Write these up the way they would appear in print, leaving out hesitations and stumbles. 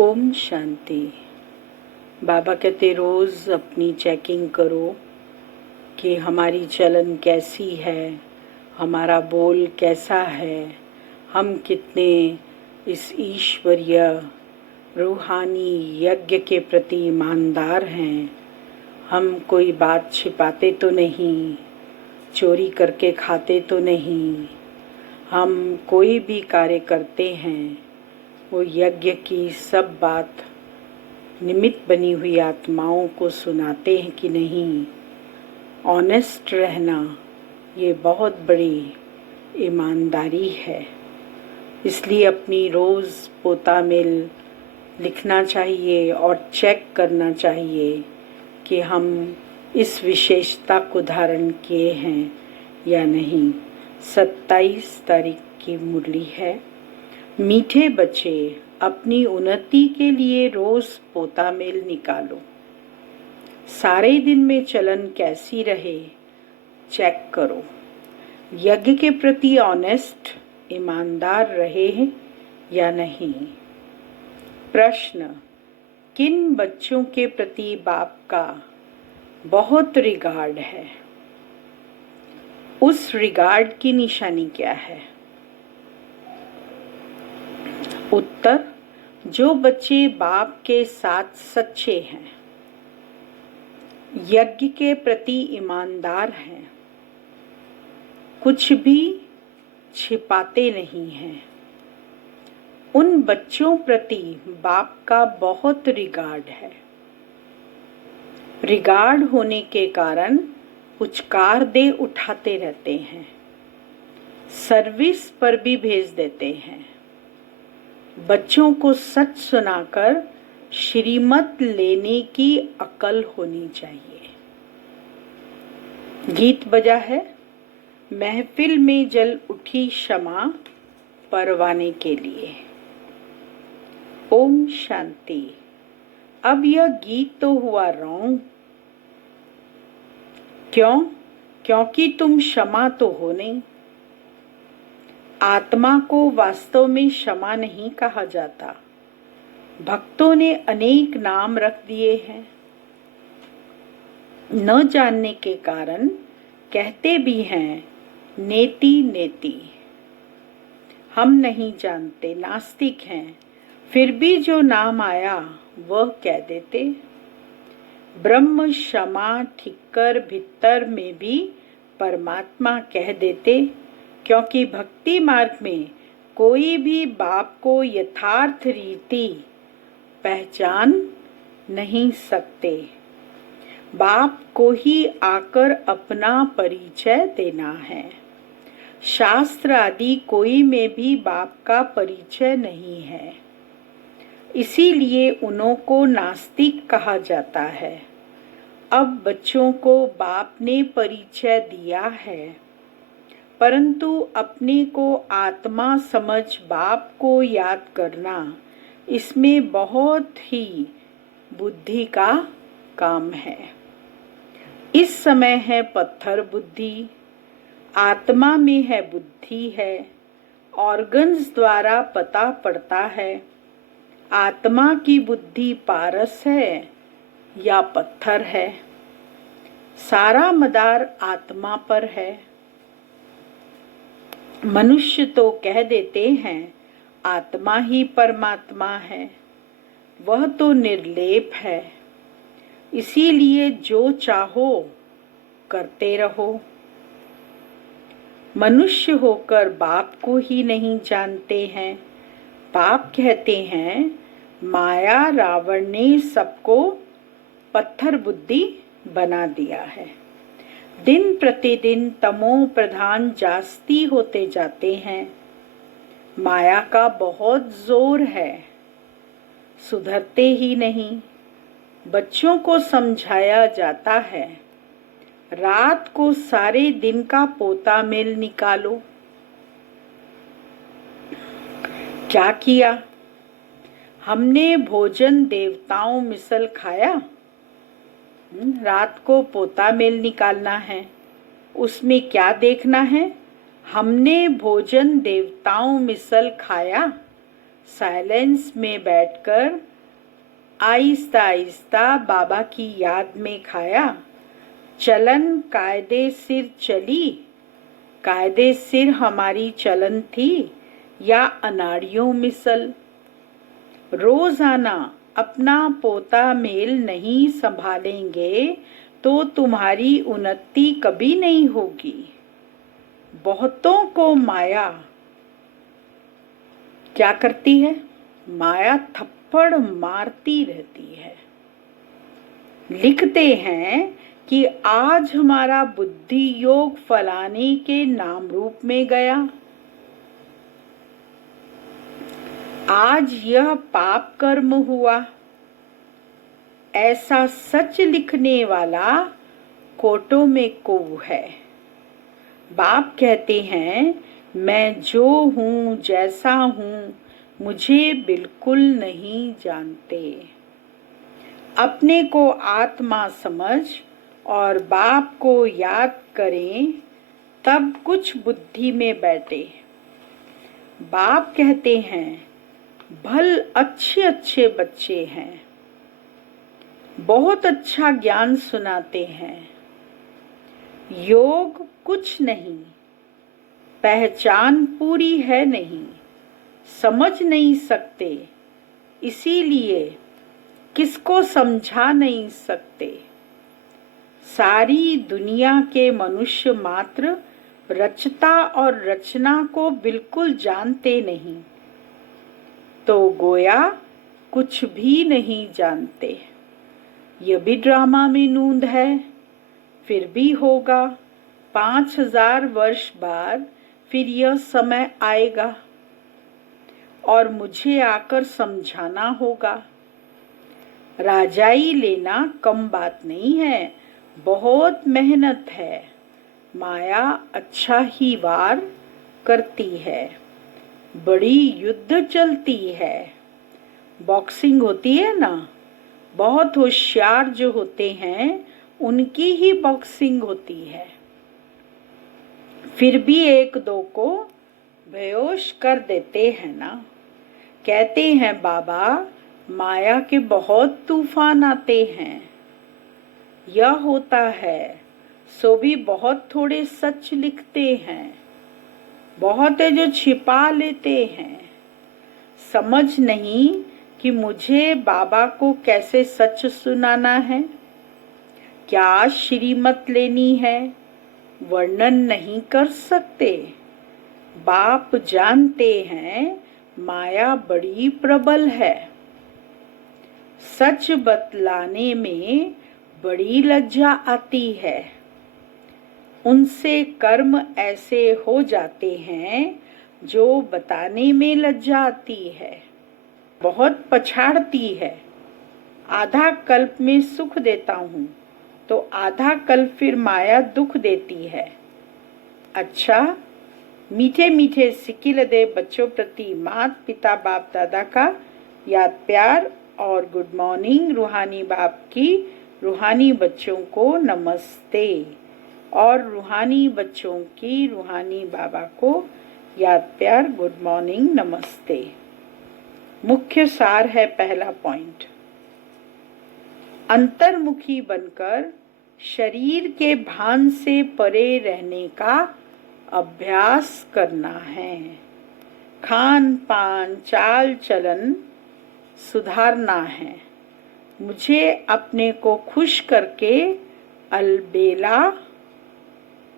ओम शांति। बाबा कहते रोज़ अपनी चेकिंग करो कि हमारी चलन कैसी है, हमारा बोल कैसा है, हम कितने इस ईश्वरीय रूहानी यज्ञ के प्रति ईमानदार हैं। हम कोई बात छिपाते तो नहीं, चोरी करके खाते तो नहीं। हम कोई भी कार्य करते हैं वो यज्ञ की सब बात निमित्त बनी हुई आत्माओं को सुनाते हैं कि नहीं। ऑनेस्ट रहना ये बहुत बड़ी ईमानदारी है। इसलिए अपनी रोज़ पोता मेल लिखना चाहिए और चेक करना चाहिए कि हम इस विशेषता को धारण किए हैं या नहीं। 27 तारीख की मुरली है। मीठे बच्चे अपनी उन्नति के लिए रोज पोता मेल निकालो। सारे दिन में चलन कैसी रहे चेक करो। यज्ञ के प्रति ऑनेस्ट ईमानदार रहे हैं या नहीं। प्रश्न, किन बच्चों के प्रति बाप का बहुत रिगार्ड है? उस रिगार्ड की निशानी क्या है? उत्तर, जो बच्चे बाप के साथ सच्चे हैं, यज्ञ के प्रति ईमानदार हैं, कुछ भी छिपाते नहीं हैं, उन बच्चों प्रति बाप का बहुत रिगार्ड है। रिगार्ड होने के कारण पुचकार दे उठाते रहते हैं, सर्विस पर भी भेज देते हैं। बच्चों को सच सुनाकर श्रीमत लेने की अकल होनी चाहिए। गीत बजा है, महफिल में जल उठी क्षमा परवाने के लिए। ओम शांति। अब यह गीत तो हुआ रॉन्ग। क्यों? क्योंकि तुम क्षमा तो हो नहीं। आत्मा को वास्तव में क्षमा नहीं कहा जाता। भक्तों ने अनेक नाम रख दिए हैं। न जानने के कारण कहते भी हैं नेति नेति। हम नहीं जानते, नास्तिक हैं, फिर भी जो नाम आया वह कह देते। ब्रह्म क्षमा ठिक्कर भीतर में भी परमात्मा कह देते, क्योंकि भक्ति मार्ग में कोई भी बाप को यथार्थ रीति पहचान नहीं सकते। बाप को ही आकर अपना परिचय देना है। शास्त्र आदि कोई में भी बाप का परिचय नहीं है, इसीलिए उन्हों को नास्तिक कहा जाता है। अब बच्चों को बाप ने परिचय दिया है, परंतु अपने को आत्मा समझ बाप को याद करना, इसमें बहुत ही बुद्धि का काम है। इस समय है पत्थर बुद्धि, आत्मा में है बुद्धि है। ऑर्गन्स द्वारा पता पड़ता है आत्मा की बुद्धि पारस है या पत्थर है। सारा मदार आत्मा पर है। मनुष्य तो कह देते हैं आत्मा ही परमात्मा है, वह तो निर्लेप है। इसीलिए जो चाहो करते रहो। मनुष्य होकर बाप को ही नहीं जानते हैं। बाप कहते हैं माया रावण ने सबको पत्थर बुद्धि बना दिया है। दिन प्रतिदिन तमो प्रधान जास्ती होते जाते हैं। माया का बहुत जोर है, सुधरते ही नहीं। बच्चों को समझाया जाता है रात को सारे दिन का पोता मेल निकालो। क्या किया? हमने भोजन देवताओं मिसल खाया। रात को पोता मेल निकालना है। उसमें क्या देखना है? हमने भोजन देवताओं मिसल खाया, साइलेंस में बैठकर आहिस्ता आहिस्ता बाबा की याद में खाया। चलन कायदे सिर चली, कायदे सिर हमारी चलन थी या अनाड़ियों मिसल। रोजाना अपना पोता मेल नहीं संभालेंगे तो तुम्हारी उन्नति कभी नहीं होगी। बहुतों को माया क्या करती है? माया थप्पड़ मारती रहती है। लिखते हैं कि आज हमारा बुद्धि योग फलाने के नाम रूप में गया, आज यह पाप कर्म हुआ। ऐसा सच लिखने वाला कोटों में को है। बाप कहते हैं मैं जो हूँ जैसा हूँ मुझे बिल्कुल नहीं जानते। अपने को आत्मा समझ और बाप को याद करें तब कुछ बुद्धि में बैठे। बाप कहते हैं भल अच्छे अच्छे बच्चे हैं, बहुत अच्छा ज्ञान सुनाते हैं। योग कुछ नहीं, पहचान पूरी है नहीं, समझ नहीं सकते, इसीलिए किसको समझा नहीं सकते। सारी दुनिया के मनुष्य मात्र रचता और रचना को बिल्कुल जानते नहीं, तो गोया कुछ भी नहीं जानते। यह भी ड्रामा में नूंद है, फिर भी होगा। 5000 वर्ष बाद फिर यह समय आएगा और मुझे आकर समझाना होगा। राजाई लेना कम बात नहीं है, बहुत मेहनत है। माया अच्छा ही वार करती है, बड़ी युद्ध चलती है। बॉक्सिंग होती है ना, बहुत होशियार जो होते हैं उनकी ही बॉक्सिंग होती है। फिर भी एक दो को बेहोश कर देते हैं ना। कहते हैं बाबा माया के बहुत तूफान आते हैं। यह होता है सो भी बहुत थोड़े सच लिखते हैं, बहुत है जो छिपा लेते हैं। समझ नहीं कि मुझे बाबा को कैसे सच सुनाना है, क्या श्रीमत लेनी है, वर्णन नहीं कर सकते। बाप जानते हैं माया बड़ी प्रबल है। सच बतलाने में बड़ी लज्जा आती है। उनसे कर्म ऐसे हो जाते हैं जो बताने में लज्जा आती है, बहुत पछाड़ती है। आधा कल्प में सुख देता हूँ तो आधा कल्प फिर माया दुख देती है। अच्छा, मीठे मीठे सिकिल दे बच्चों प्रति माता पिता बाप दादा का याद प्यार और गुड मॉर्निंग। रूहानी बाप की रूहानी बच्चों को नमस्ते और रूहानी बच्चों की रूहानी बाबा को याद प्यार गुड मॉर्निंग नमस्ते। मुख्य सार है पहला पॉइंट, अंतर्मुखी बनकर शरीर के भान से परे रहने का अभ्यास करना है। खान पान चाल चलन सुधारना है। मुझे अपने को खुश करके अलबेला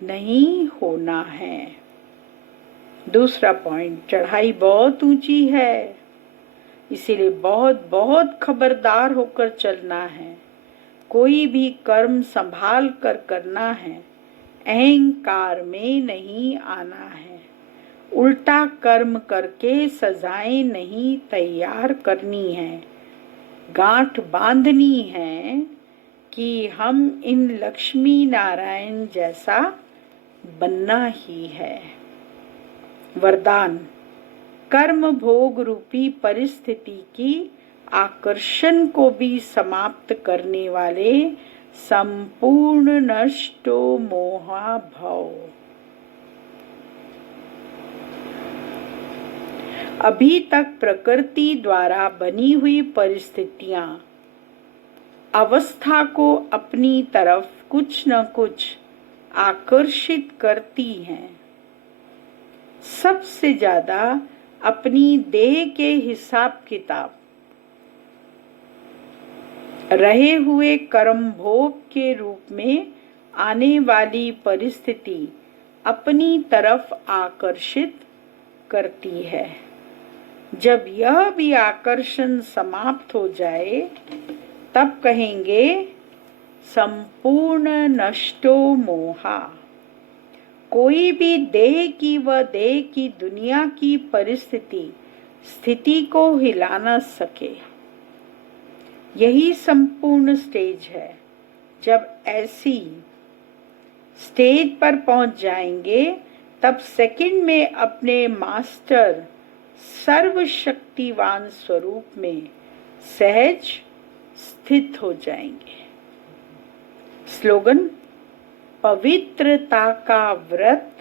नहीं होना है। दूसरा पॉइंट, चढ़ाई बहुत ऊंची है, इसीलिए बहुत बहुत खबरदार होकर चलना है। कोई भी कर्म संभाल कर करना है, अहंकार में नहीं आना है। उल्टा कर्म करके सजाएं नहीं तैयार करनी है। गांठ बांधनी है कि हम इन लक्ष्मी नारायण जैसा बनना ही है। वरदान, कर्म भोग रूपी परिस्थिति की आकर्षण को भी समाप्त करने वाले संपूर्ण नष्टो मोहा भव। अभी तक प्रकृति द्वारा बनी हुई परिस्थितियां अवस्था को अपनी तरफ कुछ न कुछ आकर्षित करती हैं। सबसे ज्यादा अपनी देह के हिसाब किताब, रहे हुए कर्म भोग के रूप में आने वाली परिस्थिति अपनी तरफ आकर्षित करती है। जब यह भी आकर्षण समाप्त हो जाए तब कहेंगे संपूर्ण नष्टो मोहा। कोई भी देह की व देह की दुनिया की परिस्थिति स्थिति को हिला न सके। यही संपूर्ण स्टेज है। जब ऐसी स्टेज पर पहुंच जाएंगे तब सेकंड में अपने मास्टर सर्वशक्तिवान स्वरूप में सहज स्थित हो जाएंगे। स्लोगन: पवित्रता का व्रत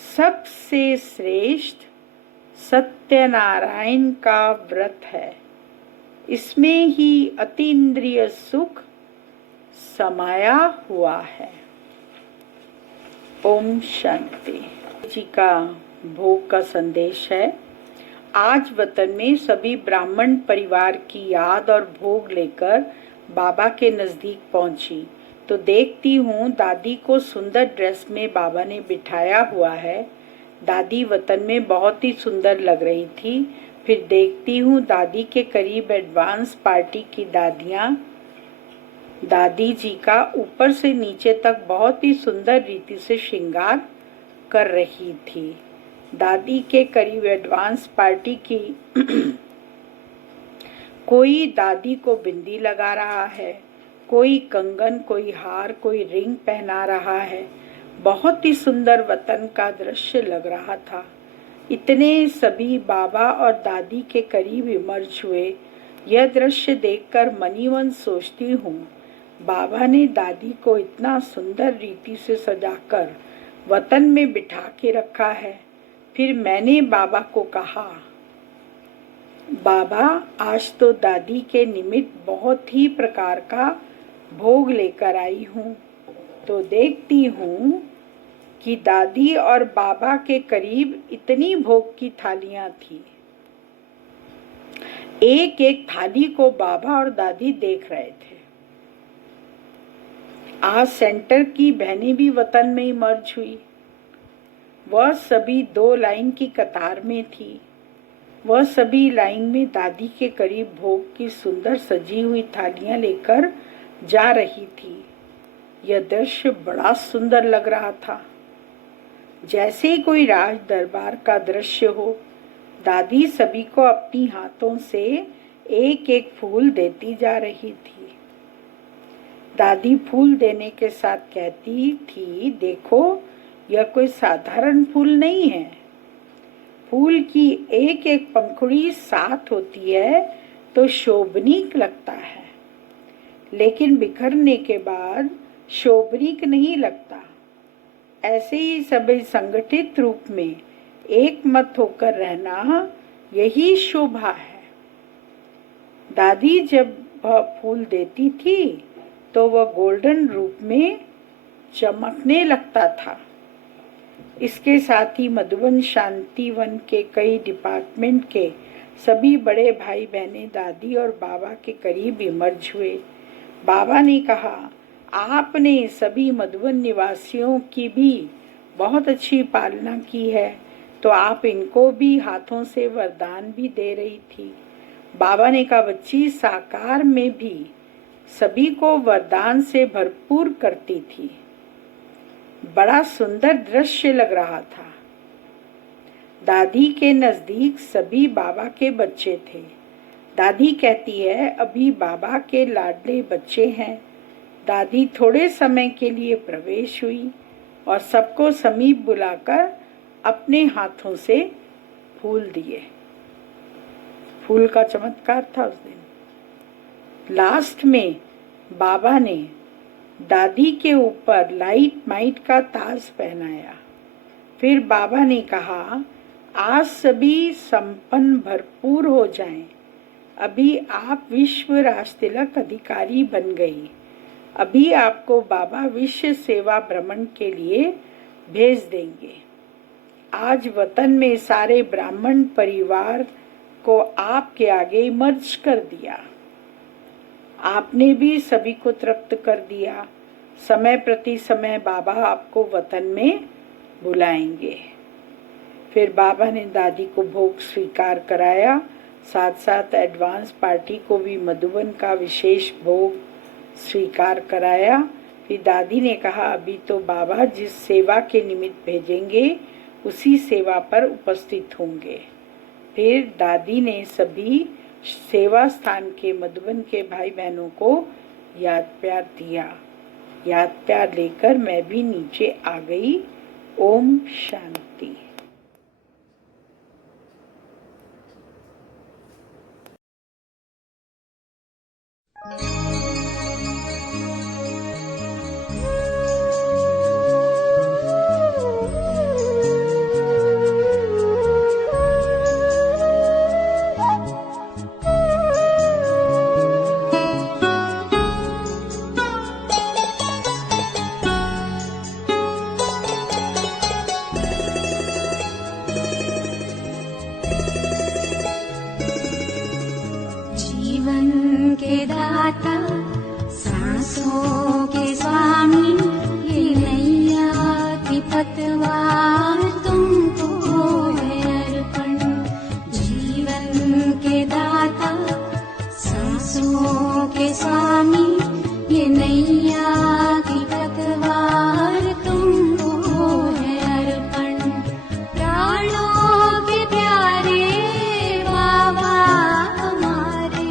सबसे श्रेष्ठ सत्यनारायण का व्रत है। इसमें ही अतीन्द्रिय सुख समाया हुआ है। ओम शांति जी का भोग का संदेश है। आज वतन में सभी ब्राह्मण परिवार की याद और भोग लेकर बाबा के नजदीक पहुंची तो देखती हूँ दादी को सुंदर ड्रेस में बाबा ने बिठाया हुआ है। दादी वतन में बहुत ही सुंदर लग रही थी। फिर देखती हूँ दादी के करीब एडवांस पार्टी की दादियाँ दादी जी का ऊपर से नीचे तक बहुत ही सुंदर रीति से श्रृंगार कर रही थी। दादी के करीब एडवांस पार्टी की कोई दादी को बिंदी लगा रहा है, कोई कंगन, कोई हार, कोई रिंग पहना रहा है। बहुत ही सुंदर वतन का दृश्य लग रहा था। इतने सभी बाबा और दादी के करीब इमर्ज हुए। यह दृश्य देखकर मनी मन सोचती हूँ, बाबा ने दादी को इतना सुंदर रीति से सजाकर वतन में बिठा के रखा है। फिर मैंने बाबा को कहा, बाबा आज तो दादी के निमित्त बहुत ही प्रकार का भोग लेकर आई हूँ। तो देखती हूँ कि दादी और बाबा के करीब इतनी भोग की थालियां थी। एक एक थाली को बाबा और दादी देख रहे थे। आज सेंटर की बहनें भी वतन में इमर्ज हुई। वह सभी 2 लाइन की कतार में थी। वह सभी लाइन में दादी के करीब भोग की सुंदर सजी हुई थालियां लेकर जा रही थी। यह दृश्य बड़ा सुंदर लग रहा था, जैसे ही कोई राज दरबार का दृश्य हो। दादी सभी को अपनी हाथों से एक एक फूल देती जा रही थी। दादी फूल देने के साथ कहती थी, देखो यह कोई साधारण फूल नहीं है। फूल की एक एक पंखुड़ी साथ होती है तो शोभनीक लगता है, लेकिन बिखरने के बाद शोभनीक नहीं लगता। ऐसे ही सभी संगठित रूप में एक मत होकर रहना, यही शोभा है। दादी जब वह फूल देती थी तो वह गोल्डन रूप में चमकने लगता था। इसके साथ ही मधुबन शांतिवन के कई डिपार्टमेंट के सभी बड़े भाई बहनें दादी और बाबा के करीब इमर्ज हुए। बाबा ने कहा, आपने सभी मधुबन निवासियों की भी बहुत अच्छी पालना की है, तो आप इनको भी हाथों से वरदान भी दे रही थी। बाबा ने कहा, बच्ची साकार में भी सभी को वरदान से भरपूर करती थी। बड़ा सुंदर दृश्य लग रहा था। दादी के नजदीक सभी बाबा के बच्चे थे। दादी कहती है, अभी बाबा के लाडले बच्चे हैं। दादी थोड़े समय के लिए प्रवेश हुई और सबको समीप बुलाकर अपने हाथों से फूल दिए। फूल का चमत्कार था उस दिन। लास्ट में बाबा ने दादी के ऊपर लाइट माइट का ताज पहनाया। फिर बाबा ने कहा, आज सभी संपन्न भरपूर हो जाएं। अभी आप विश्व राजतिलक अधिकारी बन गई। अभी आपको बाबा विश्व सेवा भ्रमण के लिए भेज देंगे। आज वतन में सारे ब्राह्मण परिवार को आपके आगे मर्ज कर दिया। आपने भी सभी को तृप्त कर दिया। समय प्रति समय बाबा आपको वतन में बुलाएंगे। फिर बाबा ने दादी को भोग स्वीकार कराया। साथ साथ एडवांस पार्टी को भी मधुबन का विशेष भोग स्वीकार कराया। फिर दादी ने कहा, अभी तो बाबा जिस सेवा के निमित्त भेजेंगे उसी सेवा पर उपस्थित होंगे। फिर दादी ने सभी सेवा स्थान के मधुबन के भाई बहनों को याद प्यार दिया। याद प्यार लेकर मैं भी नीचे आ गई। ओम शांति। जीवन के दाता सांसों के स्वामी, ये नैया की पतवार तुमको है अर्पण। जीवन के दाता सांसों के स्वामी, ये नैया की पतवार तुमको है अर्पण। प्राणों के प्यारे बाबा हमारे,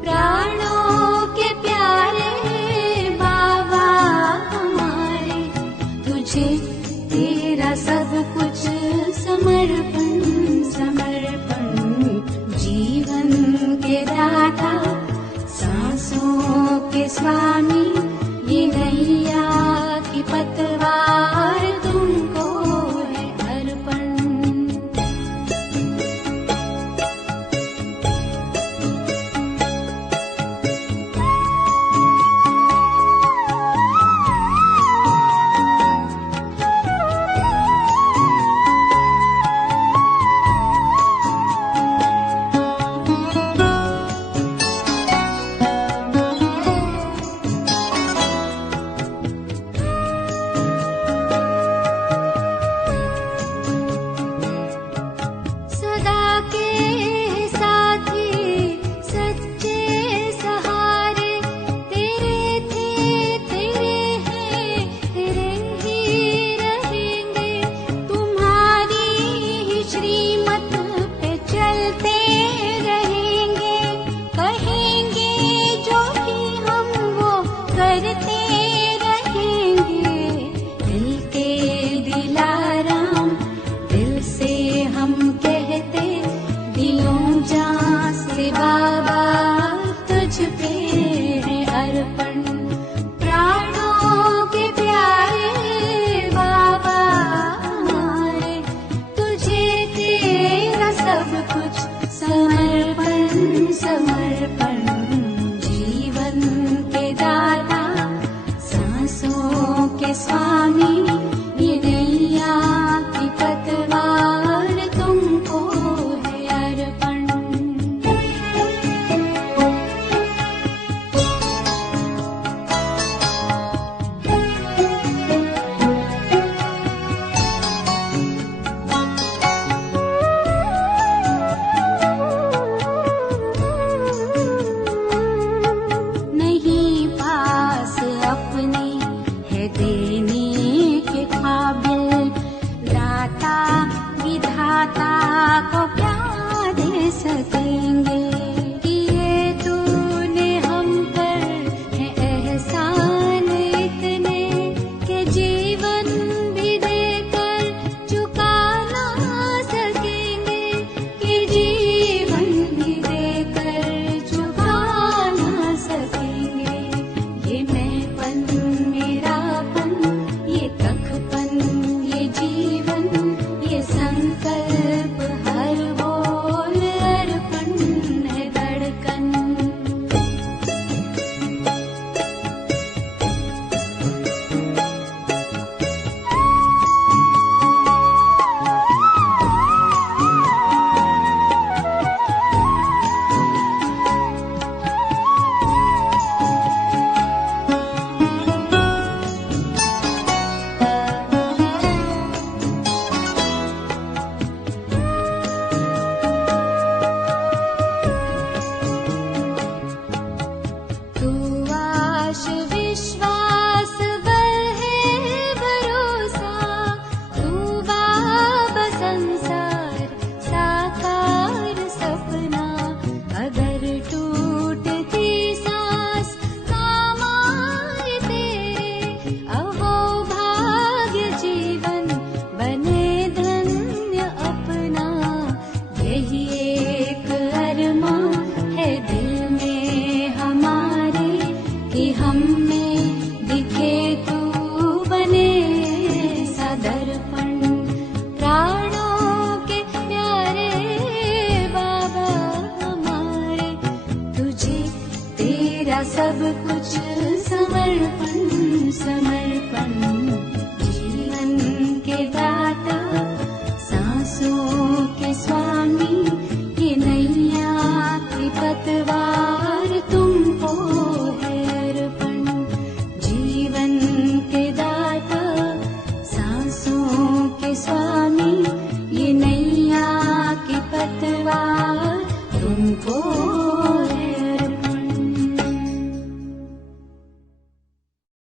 प्राणों के प्यारे बाबा हमारे, तुझे तेरा सब कुछ समर्पण समर्पण